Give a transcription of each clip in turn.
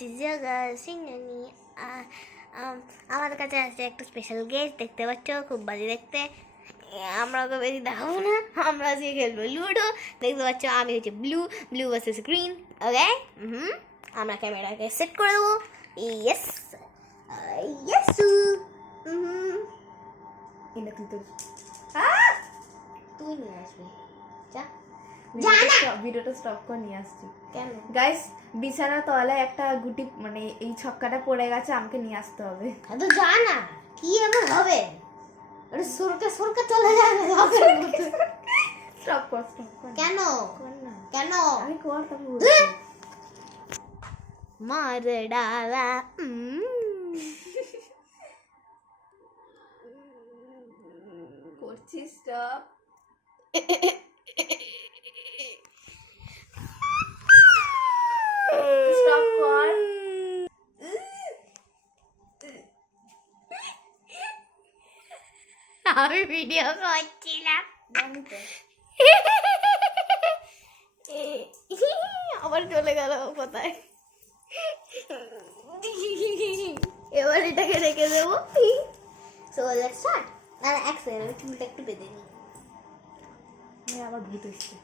হচ্ছে জায়গা সিঙ্গানি। আমাদের কাছে আছে একটা স্পেশাল গেস্ট, দেখতে পাচ্ছ, খুব বাজে দেখতে। আমরা ওকে বেশি দেখাবো না, আমরা আজকে খেলবো লুডো। দেখতে পাচ্ছ আমি হচ্ছে ব্লু, ব্লু ভার্সেস গ্রিন। ওকে, আমরা ক্যামেরাকে সেট করে দেবো। Yes yes. এটা তুই তো তুই নিয়ে আসবি, যা। ভিডিওটা স্টপ করে নিয়ে আসছি। কেন? গাইস, বিছানার তলায় একটা গুটি মানে এই ছক্কাটা পড়ে গেছে, আমাকে নিয়ে আসতে হবে। তো যা না, কি এমন হবে? ওটা সরকে সরকে চলে যাবে। স্টপ কর, স্টপ কর। কেন কর না, কেন? আমি কর তবে মার ডালা। করছি। স্টপ। স্টপ কর। আমি ভিডিও করছিলাম। আবার চলে গেল কোথায়। এবার এটাকে রেখে দেবো। So let's start. না এক সেকেন্ড, আমি চুলটা একটু বেঁধে নিই। আবার ভূত এসছে।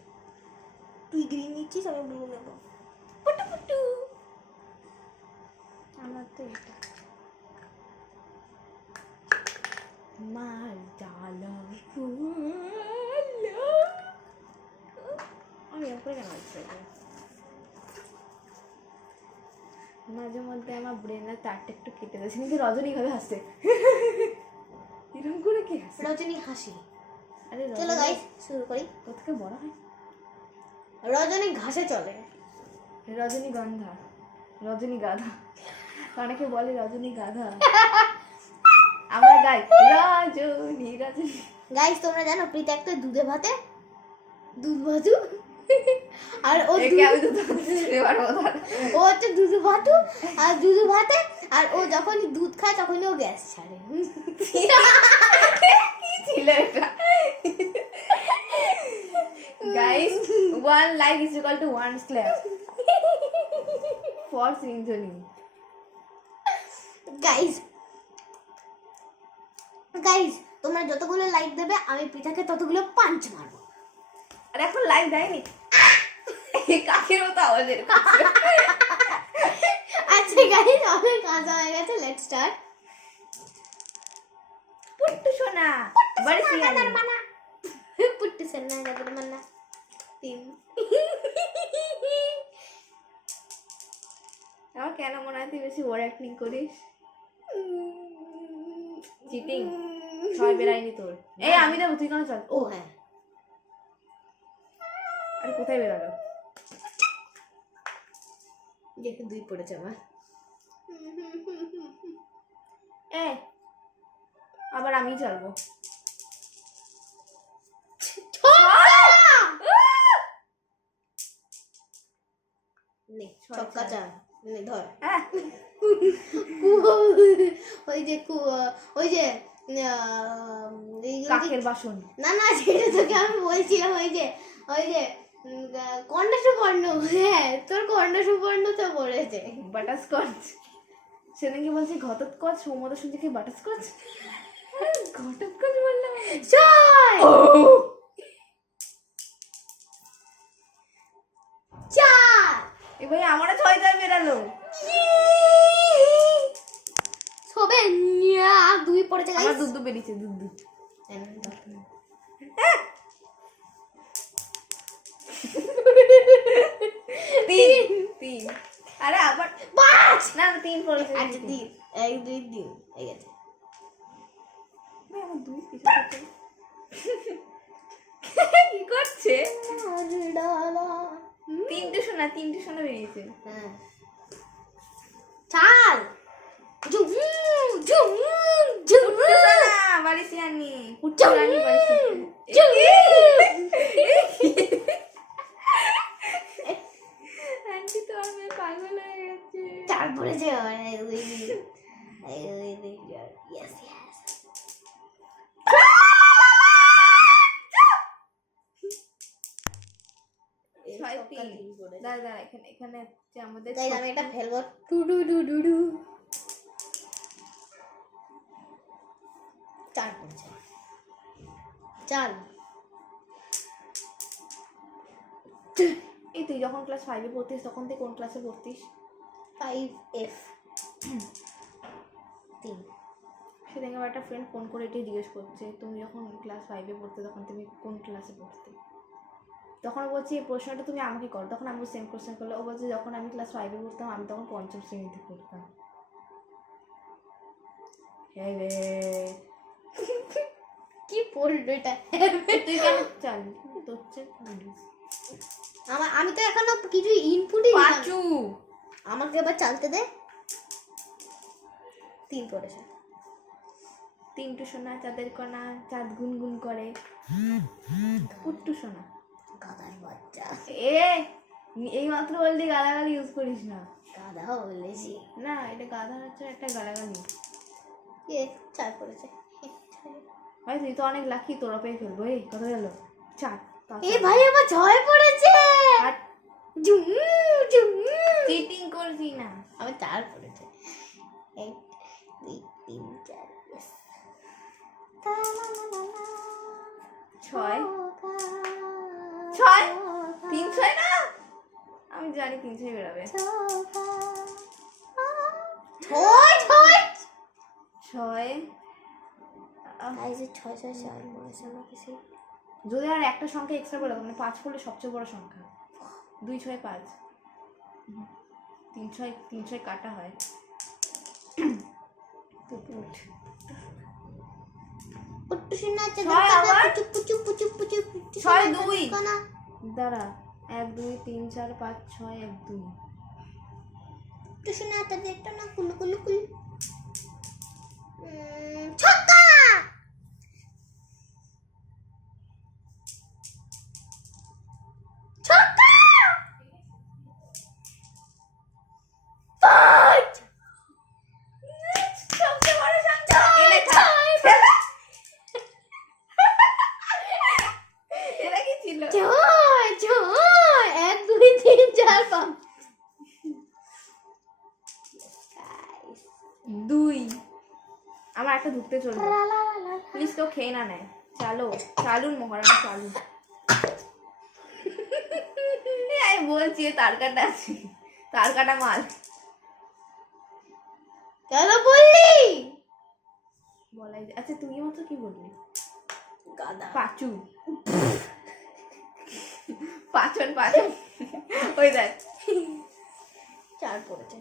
তুই গ্রিন নিচ্ছিস, আমি ব্লু নেবো। পুটু পুটু। আমার তো এটা মার ডালা। আমি এরপরে কেন হচ্ছে? মাঝে মধ্যে আমার ব্রেনের তারটা একটু কেটে যাচ্ছে, কিন্তু রজনী ভাবে হাসছে। এরকম করে কি হাসে? রজনী হাসি। আরে চলো গাইস শুরু করি। কোথাকে বড় হয়? রজনী ঘাসে চলে। রজনী গন্ধা, রজনী গাধা, অনেকে বলে রজনী গাধা। আমরা গাই রজনী রজনী। গাইস তোমরা জানো প্রীত একটা দুধে ভাতে দুধ ভাজু, আর ও একে আমি তো দিতে পারবো না। ও হচ্ছে দুধু ভাতু আর দুধু ভাতে, আর ও যখন দুধ খায় তখনই ও গ্যাস ছাড়ে। কি ছিল এটা? Guys, 1 like is equal to 1 slap for Srinjani. Guys guys তোমরা যতগুলো লাইক দেবে আমি পিঠাকে ততগুলো পাঞ্চ মারবো। আর এখন লাইক দেয়নি, কাকের মতো আওয়াজ এর। আচ্ছা গাইস, আমার কাজ হয়ে গেছে, লেটস স্টার্ট। পুট্টু সোনা বড় সিয়ানি। পুট্টু সোনা গাদর মানা 3। আমার কেন মনে হয় তুই বেশি ওভার অ্যাক্টিং করিস? চিটিং। ছয় বেরায়নি তোর। এই আমি দেবো, তুই কেন চল? ও হ্যাঁ, আরে কোথায় বেরালো? দেখে 2 পড়েছে আমার। এ আবার আমি চলবো। নে ছক্কা চার, নে ধর। হ্যাঁ, ওই যে ওই যে কাকের বাসন। না না, সেটা তোকে আমি বলছিলাম, ওই যে কর্ণ সুবর্ণ। হ্যাঁ, তোর কর্ণ সুবর্ণ তো পড়েছে। বাটারস্কচ। সেদিন কি বলছি ঘটোৎকচ, সৌমদা শুনছে কি বাটারস্কচ? ঘটোৎকচ বললাম। ছয় চার। এবার আমারও 6 বার বেরালো। সবে 2 পড়েছে গাইস। আমার দুধ বেরিয়েছে, দুধ। 3। আরে আবার 5। না 3 পড়েছে। আচ্ছা 3 1 2 3 হয়ে গেছে। ভাই আমার 2 কিছু করছে। কি করছে? 3টে সোনা বেরিয়েছে। হ্যাঁ, চাল ঝুম ঝুম ঝুম সোনা বাড়ি সিয়ানি, পুট্টু রানী বাড়ি সিয়ানি। আন্টি তো আমি পাগল হয়ে গেছে। 4 পড়েছে। Yes yes. ছয় ছক্কা তিন। তিন পড়েছে। দাঁড়া দাঁড়া, এখানে এখানে হচ্ছে আমাদের তাই আমি এটা ফেলবো, to do do do do. 4 পড়েছে, 4। এই তুই যখন ক্লাস 5 এ পড়তিস তখন তুই কোন ক্লাসে পড়তিস? 5F 3। সেদিন আমার একটা ফ্রেন্ড ফোন করে এটাই জিজ্ঞেস করছে, তুমি যখন ক্লাস 5 এ পড়তে তখন তুমি কোন ক্লাসে পড়তে? তখন ও বলছি এই প্রশ্নটা তুমি আমাকে করো, তখন আমি সেম কোশ্চেন করলে ও বলছে যখন আমি ক্লাস 5 এ পড়তাম আমি তখন 5ম শ্রেণীতে পড়তাম। হ্যাঁ রে, কি পড়লো এটা? তুই কেন চাল তোর আমি তো এখনো কিছু ইনপুটই দিলাম না। পাঁচু আমাকে এবার চালতে দে। 3 পড়েছে। 3টু সোনা চাঁদের কণা, চাঁদ গুনগুন করে। উট্টু সোনা গাধার বাচ্চা। এই মাত্র বললি গালাগালি ইউজ করিস না। গাধা বলেছি না, এটা গাধা হচ্ছে একটা গালাগালি। 4 পড়েছে। ভাই তুই তো অনেক লাকি, তোরা পেয়ে ফেলবো। এই কত গেল? 4। ভাই আমার 6 পড়েছে। Zoom zoom. চিটিং করছি না। আমার 4 পড়েছে। 1 2 3 4। 6 6 3 6 না, আমি জানি 3 6 বেরাবে। 6 যদি আর একটা সংখ্যা এক্সট্রা বলে মানে 5 করলে সবচেয়ে বড় সংখ্যা। 2 6 5, 3 6 কাটা হয়। দাঁড়া, 1 2 3 4 5 6 1 2। শোনা তাদের একটা না কুলু কুলু কুলু ছক্কা। ছক্কা। 5। সবচেয়ে বড় সংখ্যা এটা কি ছিল? 1 2 3 4 5। 2। আমার একটা ঢুকতে চলবে, প্লিজ কেউ খেয়ে না নেয়। চালুন মহারানা চালুন। আমি বলছি তার কাটা আছে, তার কাটা মাল। কেন বললি? বলাই আচ্ছা, তুই মাত্র কি বললি? গাদা। পাঁচু পাচন পাচন ওই দেখ 4 পড়েছে।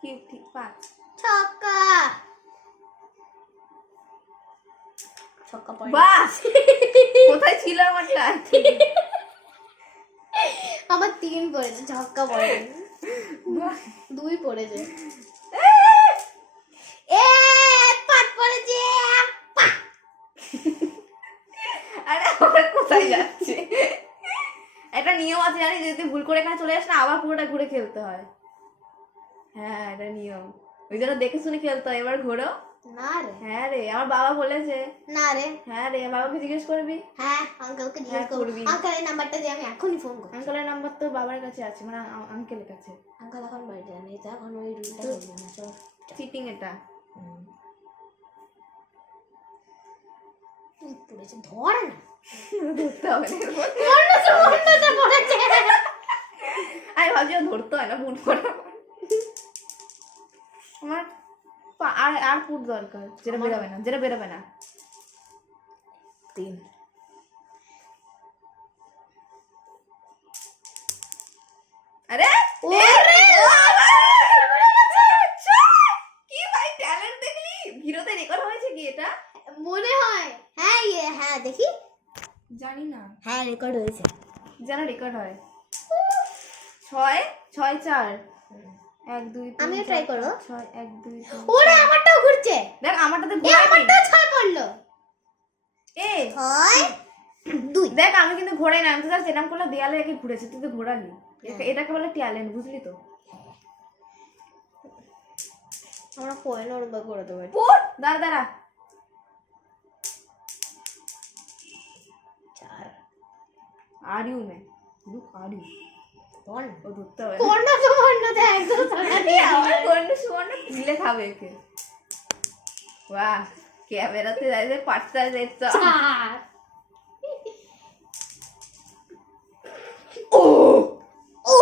কি ঠিক 5। ছক্কা। ছক্কা পড়ে। বাস কোথায় ছিল আমারটা? আমার 3 পড়েছে, ছক্কা পড়ে। 2 পড়েছে। 5 পড়েছে। আরে আবার কোথায় যাচ্ছে? একটা নিয়ম আছে জানি, যদি ভুল করে এখানে চলে আসে না আবার পুরোটা ঘুরে খেলতে হয়। হ্যাঁ এটা নিয়ম, ওই জন্য দেখে শুনে খেলতে হয়। এবার ঘোরো। না রে। হ্যাঁ রে, আমার বাবা বলেছে। না রে। হ্যাঁ রে, বাবাকে জিজ্ঞেস করবি। হ্যাঁ আঙ্কেলকে জিজ্ঞেস হ্যাঁ, করবি। করবি। আঙ্কেলের নাম্বারটা দিয়ে আমি এখনই ফোন করব। আঙ্কেলের নাম্বার তো বাবার কাছে আছে, মানে আঙ্কেলের কাছে। আঙ্কেল এখন বাড়িতে নেই, তো এখন ওই রুলটা করবো না। চল চিটিং এটা। তুই পড়েছে, ধর না। ধরতে হবে না। অন্যটা পড়েছে। আমি ভাবছি ও ধরতে হয় না, ফুট করে। আমার আর ফুট দরকার, যেটা বেরোবে না, যেটা বেরোবে না। 3। আরে ওরে কি ভাই ট্যালেন্ট দেখলি? ভিডিওতে রেকর্ড হয়েছে কি এটা? মনে হয়। হ্যাঁ হ্যাঁ দেখি। জানি না। হ্যাঁ রেকর্ড হয়েছে। যেন রেকর্ড হয়। 6 6 4 1 2 3। আমিও ট্রাই করো। 6 1 2 3। ওরে আমারটাও ঘুরছে। দেখ আমারটাতে আমারটাও 6 পড়লো। 6 2। দেখ আমি কিন্তু ঘোরাই না, আমি তো জাস্ট এরকম করলে দেয়ালে রেখে ঘুরেছি, তুই তো ঘোরালি। এটাকে বলে ট্যালেন্ট, বুঝলি তো? আমরা পয়েন্ট অনুভব করে দেবো। দাঁড়া দাঁড়া। 4 আর ইউ নে লুক আর ইউ কর্ণ ও ধরতে হবে কর্ণ সুবর্ণতে একদম আমার কর্ণ সুবর্ণ গিলে খাবে একে বাহ ক্যামেরাতে যাইতে পাঁচটা দেখতো ও ও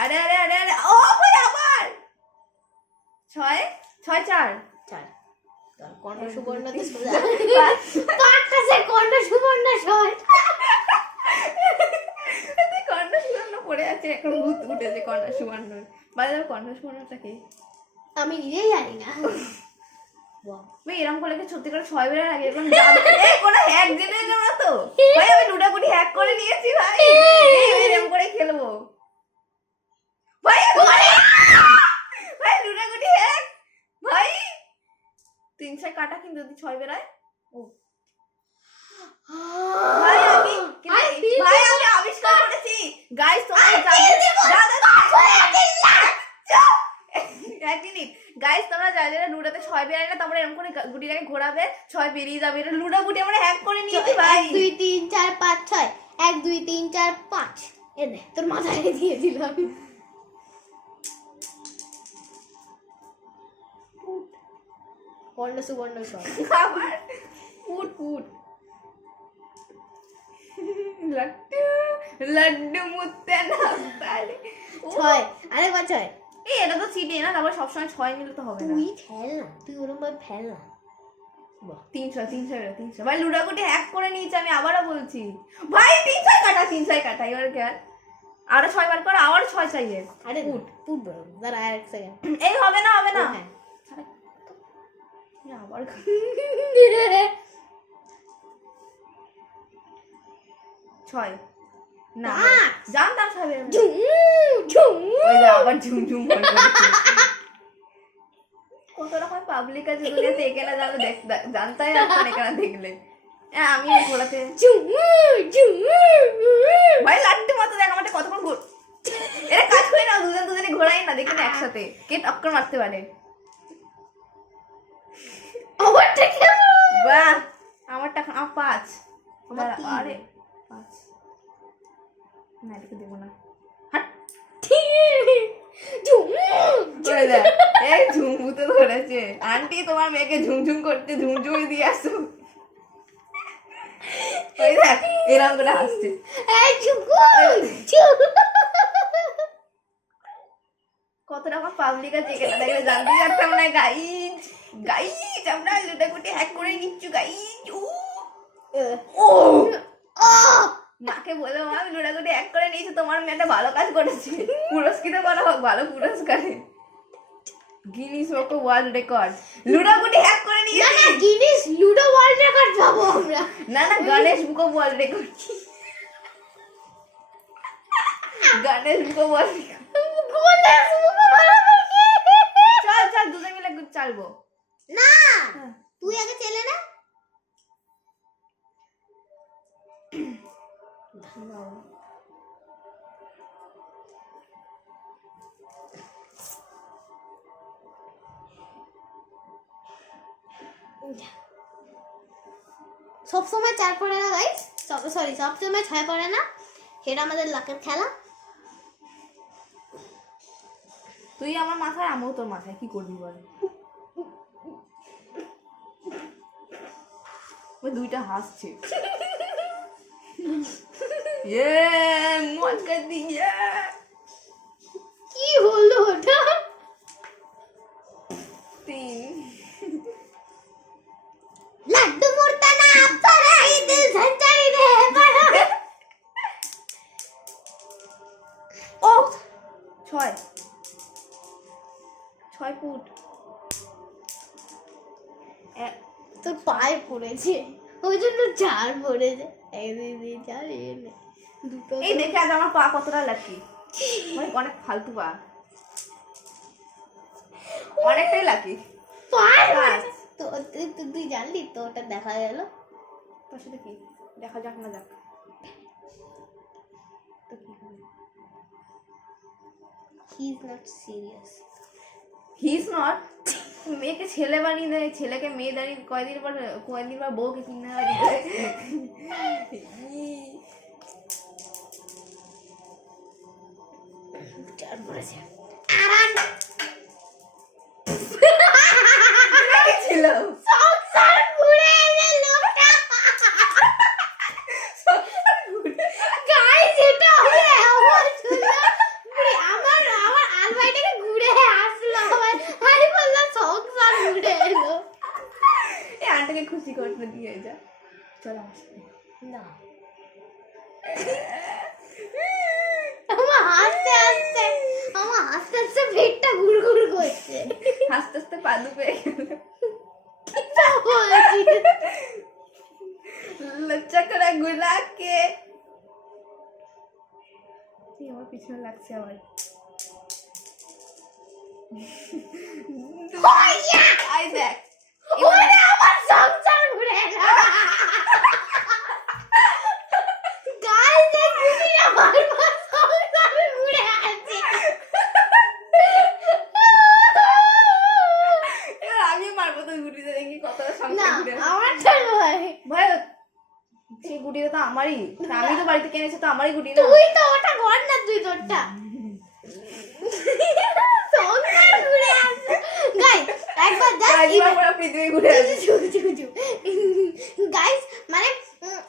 আরে আরে আরে আরে ও ভাই আবার 6 4 কর্ণ সুবর্ণতে সোজা পাঁচটা সে কর্ণ সুবর্ণ শট কর্ণ সুবর্ণ পড়ে আছে এখন ভূত উঠেছে কর্ণ সুবর্ণ বাইরে কর্ণ সুবর্ণটা কি আমি নিজেই জানি না ভাই এরকম করলে কি সত্যি করে 6 বেলা লাগে এখন এই কোন হ্যাক জেনে গেল না তো ভাই আমি লুডাগুটি হ্যাক করে নিয়েছি ভাই এরকম করে খেলবো ভাই ভাই লুডাগুটি হ্যাক ভাই 300 কাটা কিন্তু যদি 6 বেলায় ও ভাই আমি ভাই আমি আবিষ্কার করেছি গাইস তোমরা এক মিনিট গাইস তোমরা যারা লুডোতে 6 বেরিয়ে না তোমরা এরকম করে গুটিটাকে ঘোরাবে 6 বেরিয়ে যাবে এটা লুডো গুটি আমরা হ্যাক করে নিয়েছি ভাই 1 2 3 4 5 6 1 2 3 4 5 এ নে তোর মাথায় দিয়ে দিলাম কর্ণ সুবর্ণ শট আবার ফুট ফুট লাড্ডু লাড্ডু মুত্তে না পারে 6 আরেকবার 6 এই এটা তো সিডি না তারপর সবসময় 6 মিলে তো হবে না তুই ফেল না তুই ওরকম ভাবে ফেল না 300 ভাই লুডাগুটি হ্যাক করে নিয়েছি আমি আবারও বলছি ভাই 300 কাটা এবার কেন আরো 6 বার করে আবার 6 চাইয়ে আরে উঠ উঠ বড় দাঁড়া আরেক সেকেন্ড এই হবে না হ্যাঁ আবার ছয় না জানতাম সবে ওই যে আবার ঝুমঝুম করে কত রকম পাবলিক আছে দুনিয়াতে এখানে জানতাই আসতাম এখানে দেখলে আমি ঘোরাতে ভাই লাড্ডু মতো দেখ আমাদের কতক্ষণ এরা কাজ করে না দুজনে ঘোরাই না দেখে না একসাথে কে টক্কর মারতে পারে বাহ আমারটা 5 আরে 5 না এটাকে দেবো না এই ঝুমুতে ধরেছে আন্টি তোমার মেয়েকে ঝুমঝুম করতে ঝুমঝুমি দিয়ে আসো ওই দেখ এরকম করে হাসছে কত রকম পাবলিক আছে এখানে দেখলে জানতে পারতাম না গাইজ গাইজ আমরা লুটাকুটি হ্যাক করে নিচ্ছি গাইজ ও মাকে বলে মা লুটাকুটি হ্যাক করে নিয়েছে তোমার মেয়েটা ভালো কাজ করেছে পুরস্কৃত করা হোক ভালো পুরস্কারে Guinness Book of World Record লুটাকুটি হ্যাক করে নিয়েছে না গিনিস লুডো ওয়ার্ল্ড রেকর্ড পাবো আমরা না গণেশ বুক of World record Ganesh book of world চল দুজন মিলে চালবো না তুই আগে চলে না সব সময় 4 পড়ে না গাইস সরি সব সময় 6 পড়ে না সেটা আমাদের লাকের খেলা তুই আমার মাথায় আমিও তোর মাথায় কি করবি বল ওই দুইটা হাসছে মজা দিয়ে কি হলো ওটা 3 लड्डू मुड़ता ना पर ही दिल संचारी दे पर ও 6 ফুট তোর পায়ে পড়েছে ওই জন্য 4 পড়েছে 1 2 3 4 দুটো এই দেখে আজ আমার পা কতটা লাকি মানে অনেক ফালতু পা অনেকটাই লাকি তো তুই জানলি তো ওটা দেখা গেল তোর সাথে কি দেখা যাক না যাক তো কি হবে he is not serious he is not মেয়েকে ছেলে বানিয়ে দেয়, ছেলেকে মেয়ে দাঁড়িয়ে কয়দিন পর বউকে কিনে বাড়ি দেয়। ছিল সংসার ঘুরে এলো লোকটা। Guys, এটা হবে আমার ছিল। আমার আলমারিটাকে ঘুরে আসলো আমার। আমি বললাম সংসার ঘুরে এলো। এই আন্টাকে খুশি করতে দিয়ে যা, চল আসবে না আমার হাসতে হাসতে পেটটা গুড়গুড় করছে। আস্তে আস্তে পা দুপে তা বলছি। লজ্জা করে গুলাকে আমার পিছনে লাগছে আবার। আই দেখ ওরে আমার সংসার ঘুরে এলো। গাইস দেখবি না বারবার সংসার ঘুরে আসছে। এবার আমি মারবো তো গুটিতে দেখি কতটা না সংসার ঘুরে আসে। আমার তো নয়। ভাই সেই গুটিটা তো আমারই, আমি তো বাড়িতে কিনেছি তো আমারই গুটি না। তুই তো ওটা কর না, তুই তোরটা। সংসার ঘুরে আসছে। গাইস একবার একবার পুরো পৃথিবী ঘুরে আসে। গাইস মানে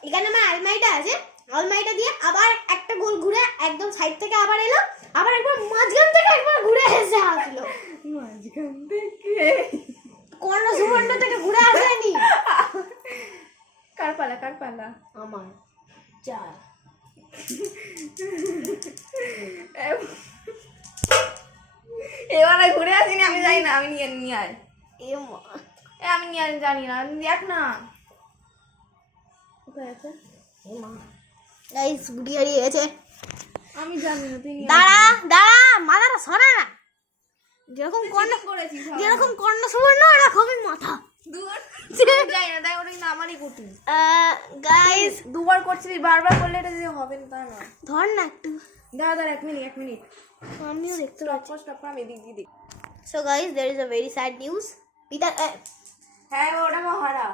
এখানে আমার আলমারিটা আছে, আলমারিটা দিয়ে আবার একটা গোল ঘুরে একদম সাইড থেকে আবার এলো, আবার একবার মাঝখান থেকে একবার ঘুরে এসে আসলো। মাঝখান থেকে কোন সুবর্ণ থেকে ঘুরে আসেনি। কার পালা আমার চার এবারে ঘুরে আসিনি, আমি জানি না, আমি নিয়ে আয়। এ মা আমি নিয়ে জানি না, দেখ না কোথায় আছে। এ মা গাইস গুটি হারিয়ে গেছে। আমি জানি না, তুই নিয়ে দাঁড়া মাথাটা সরা না। যেরকম কর্ণ সুবর্ণ এরকমই মাথা। যাই না, তাই ওটা কিন্তু আমারই গুটি। গাইস দুবার করছিস, বারবার করলে এটা যে হবে না তা না। ধর না একটু, দাঁড়া এক মিনিট আমিও দেখতে পাচ্ছি। আমি এদিক দিয়ে দিই। So guys, there is a very sad news. হ্যাঁ ওটা মহারা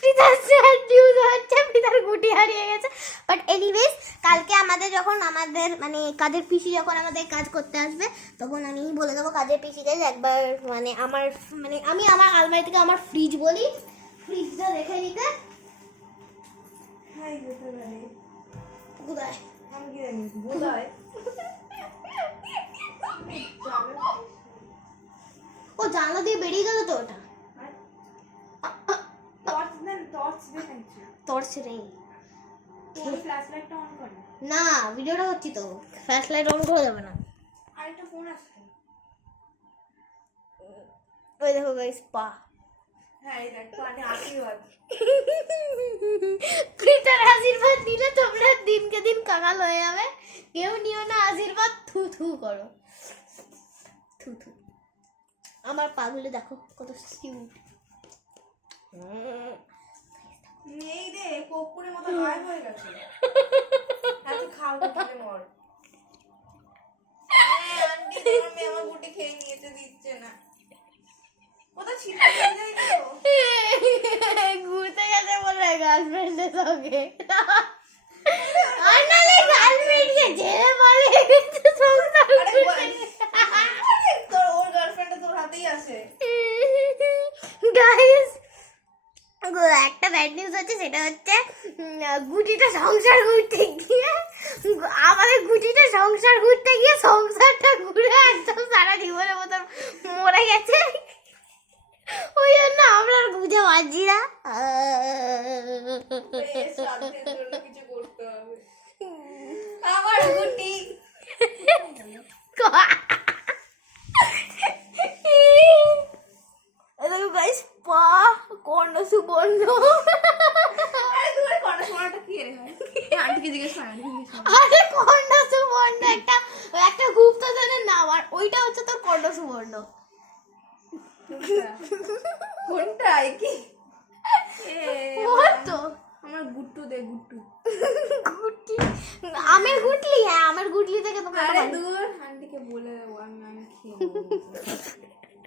পিতার sad news হচ্ছে পিতার গুটি হারিয়ে গেছে। বাট এনিওয়েজ কালকে যখন আমাদের মানে কাজের পিসি যখন আমাদের কাজ করতে আসবে তখন আমি বলে দেবো কাজের পিসিকে যে একবার মানে আমি আমার আলমারি থেকে আমার ফ্রিজ বলি, ফ্রিজটা দেখে নিতে। হ্যাঁ যেতে পারে, কোথায় আমি কি জানি বোধহয়। ও জানলা দিয়ে বেরিয়ে গেল তো ওটা। টর্চ নেই, ফ্ল্যাশ লাইটটা অন কর না ভিডিওটা হচ্ছে তো, ফ্ল্যাশ লাইট অন করা যাবে না। আরেকটা ফোন আসছে। ওই দেখো গাইস পা। হ্যাঁ এই দেখ পানি আশীর্বাদ। পিতার আশীর্বাদ নিলে তোমরা দিনকে দিন কাঙাল হয়ে যাবে। কেউ নিও না আশীর্বাদ, থু থু করো, থু থু। আমার পাগুলো দেখো কত কিউট। নেই রে, কুকুরের মতো গায়েব হয়ে গেছে। আজকে খাও খেতে মর। আন্টি তোমার মেয়ে আমার গুটি খেয়ে নিয়েছে, দিচ্ছে না। কোথা ছিটকে যায় তো? ঘুরতে গেছে বলে গার্লফ্রেন্ডের সঙ্গে। আর নালে গার্লফ্রেন্ডকে ছেড়ে বলে সংসার করতে। তোর ওর গার্লফ্রেন্ড তোর হাতেই আছে। গাইস একটা ব্যাড নিউজ হচ্ছে, সেটা হচ্ছে গুটিটা সংসার ঘুরতে গিয়ে আমাদের গুটিটা সংসার ঘুরতে গিয়ে সংসারটা ঘুরে একদম সারা জীবনের মতো মরে গেছে। ওই জন্য আমরা আর বুঝে পারছি না। কিছু করতে হবে। আমার গুটি দেখো গাইস পা কর্ণ সুবর্ণ। আন্টিকে জিজ্ঞেস কর। আরে কর্ণ সুবর্ণ একটা গুপ্তধনের নাম, আর ওইটা হচ্ছে তোর কর্ণ সুবর্ণ। কোনটা কি? তো আমার গুট্টু দে, গুট্টু। গুটলি, আমের গুটলি। হ্যাঁ আমের গুটলি থেকে তোমরা আরে দূর, আন্টিকে বলে দেবো আমি খেয়ে নেবো।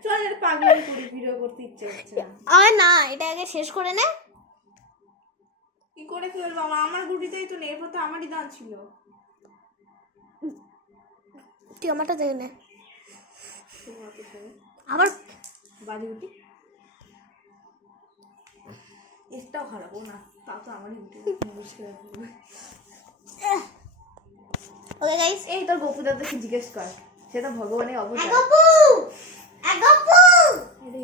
চল এটা পাগলামি করি, ভিডিও করতে ইচ্ছে হচ্ছে না। আর না, এটা আগে শেষ করে নে। কি করে ফেলবো? আমার গুটিতেই তো নেই, এরপর তো আমারই দান ছিল। তুই আমারটা দেখে নে। আবার বাজে গুটি এটাও খারাপ, ও না তাও তো আমারই গুটি। ওকে গাইস, এই তোর গোপুদাদাকে জিজ্ঞেস কর, সে তো ভগবানের অবতার। গপু গপু, আরে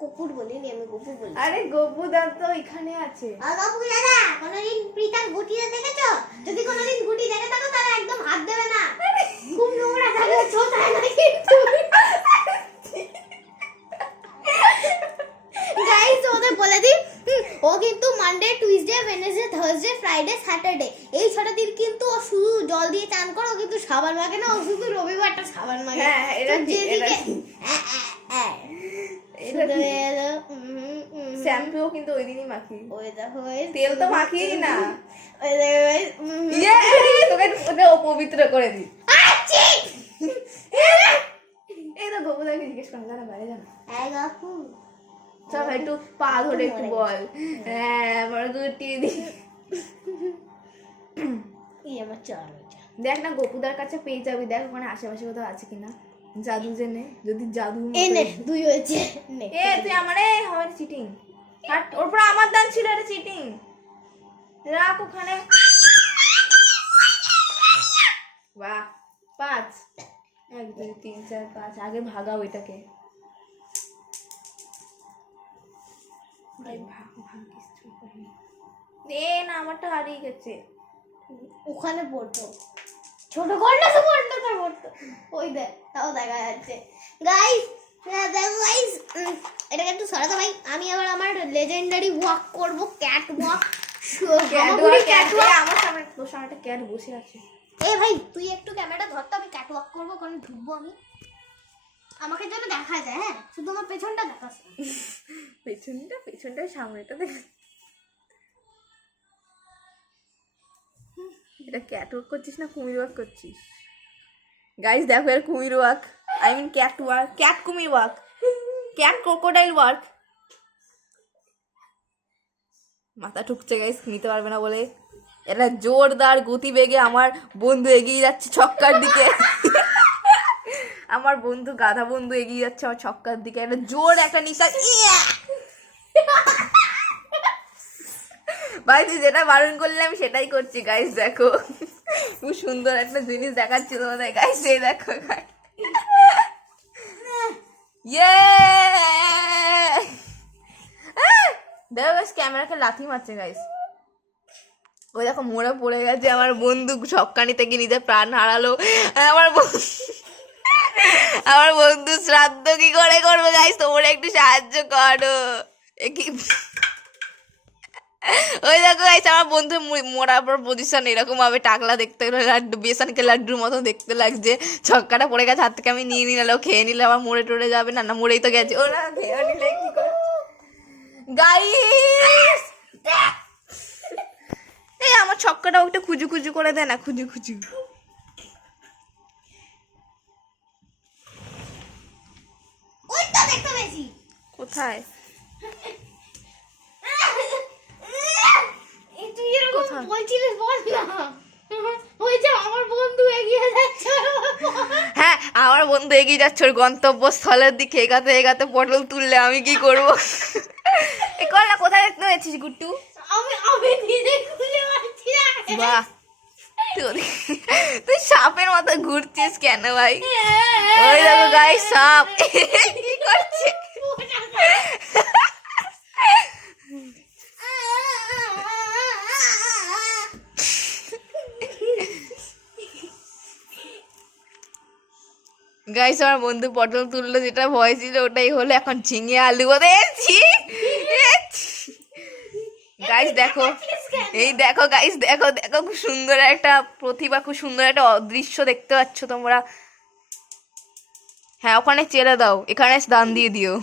কুকুর বলিনি আমি, গপু বলি। আরে গোপুদাদা তো এখানে আছে। গপু দাদা, কোনোদিন প্রীতার গুটিটা দেখেছো? যদি কোনোদিন গুটি দেখে থাকো তাহলে একদম হাত দেবে না, খুব নোংরা থাকে, ছোটায় না কিন্তু। গাইস ওদের বলে দিই, ও কিন্তু Monday, Tuesday, Wednesday, Thursday, Friday, Saturday এই 6টা দিন কিন্তু ও শুধু জল দিয়ে চান করে, ও কিন্তু সাবান মাখে না, ও শুধু রবিবারটা সাবান মাখে। হ্যাঁ, এটা তো ঠিক, এটা যেদিকে ঠিক। শুধু শ্যাম্পুও কিন্তু ওই দিনই মাখি, ওই দেখো তেল তো মাখিই না। ওই দেখো ইয়ে, তোকে ওটা অপবিত্র করে দি। এই তো গোপুদাকে জিজ্ঞেস কর, জানা বাইরে জানা। গপু চল ভাই একটু পা ধরে একটু বল। হ্যাঁ আমার গুটি দি। আমার চাল। দেখ না গোপুদার কাছে পেয়ে যাবি, দেখ ওখানে আশেপাশে কোথাও আছে কিনা জাদু জেনে, যদি জাদু এনে দুই হয়েছে নে। এ তুই আমারে আমার চিটিং, হাট ওর পর আমার দান ছিল, এটা চিটিং। রাখ ওখানে। বাহ 5 1 2 3 4 5, আগে ভাগাও এটাকে। ভাই ভাগ ভাগ কিছু করিনি। এ না আমারটা হারিয়ে গেছে। ওখানে পড়তো, ছোট কর্নার তো পড়তো, ওই দেখ তাও দেখা যাচ্ছে। গাইস দেখো গাইস, এটাকে একটু সরাতে ভাই, আমি আবার আমার লেজেন্ডারি ওয়াক করব, ক্যাট ওয়াক। আমার সামনে তোর সামনে একটা ক্যাট বসে আছে। এ ভাই তুই একটু ক্যামেরাটা ধরতো, আমি ক্যাট ওয়াক করবো, কারণ ঢুকবো আমি, আমাকে যেন দেখা যায়। হ্যাঁ শুধু আমার পেছনটা দেখাস। পেছনটা সামনেটা দেখ। এটা ক্যাট ওয়াক করছিস না কুমির ওয়াক করছিস? গাইস দেখো এর কুমির walk, I mean cat walk, cat কুমির ওয়াক, ক্যাট ক্রোকোডাইল ওয়াক। মাথা ঠুকছে গাইস, নিতে পারবে না বলে। এটা জোরদার গতিবেগে আমার বন্ধু এগিয়ে যাচ্ছে ছক্কার দিকে। আমার বন্ধু গাধা বন্ধু এগিয়ে যাচ্ছে আমার ছক্কার দিকে। একটা জোর একটা নিঃশ্বাস। ভাই তুই যেটা বারণ করলে আমি সেটাই করছি। গাইস দেখো খুব সুন্দর একটা জিনিস দেখাচ্ছি তোমাদের। গাইস এই দেখো, ইয়ে দেখো গাইস ক্যামেরাকে লাথি মারছে গাইস। ওই দেখো মোড়ে পড়ে গেছে আমার বন্ধু, ছক্কানি থেকে নিজে প্রাণ হারালো। আমার বন্ধু শ্রাদ্ধ কি করে করবে গাইস, তোমরা একটু সাহায্য করো। ওই দেখো গাইস আমার বন্ধু মোড়ার পর পজিশন এরকম ভাবে টাকলা দেখতে, লাড্ডু বেসনকে লাড্ডুর মতো দেখতে লাগছে। ছক্কাটা পড়ে গেছে হাত থেকে, আমি নিয়ে নিলাম, খেয়ে নিলে আবার মোড়ে টোড়ে যাবে না, না মোড়েই তো গেছে। ও না খেয়ে নিলে কি করে গাইস। এই আমার ছক্কাটা ওটা খুজু খুজু করে দেয় না, খুজু খুজু। ওইটা দেখতে পেয়েছি। কোথায় তুই এরকম বলছিলিস, বল না। ওই যে আমার বন্ধু এগিয়ে যাচ্ছে। হ্যাঁ আমার বন্ধু এগিয়ে যাচ্ছে ওর গন্তব্যস্থলের দিকে, এগাতে এগাতে পটল তুললে আমি কি করবো? এ কর না, কোথায় দেখতে পেয়েছিস গুট্টু? আমি নিজে খুঁজে পাচ্ছি না। বাহ তুই সাপের মতো ঘুরছিস কেন ভাই? ওই দেখো গাইস সাপ কি করছে। গাইস আমার বন্ধু পটল তুললো, যেটা ভয় ছিল ওটাই হলো। এখন ঝিঙে আলু দেখছি। গাইস দেখো, এই দেখো গাইস দেখো দেখো, খুব সুন্দর একটা প্রতিভা, খুব সুন্দর একটা অদৃশ্য দেখতে পাচ্ছ তোমরা। হ্যাঁ ওখানে চেলে দাও, এখানে দান দিয়ে দিও।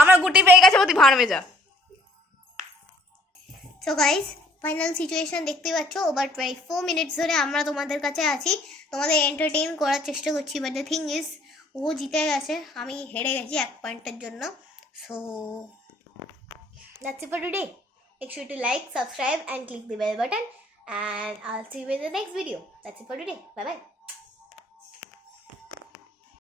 আমার গুটি পেয়ে গেছে, তুই ভাড় মে যা। সো গাইস ফাইনাল সিচুয়েশন দেখতে পাচ্ছ, ওভার 24 মিনিটস ধরে আমরা তোমাদের কাছে আছি, তোমাদের এন্টারটেইন করার চেষ্টা করছি, বাট দ্য থিং ইজ ও জিতে গেছে, আমি হেরে গেছি 1 পয়েন্টের জন্য। So that's it for today. Make sure to like, subscribe and click the bell button, and I'll see you in the next video. That's it for today. Bye bye.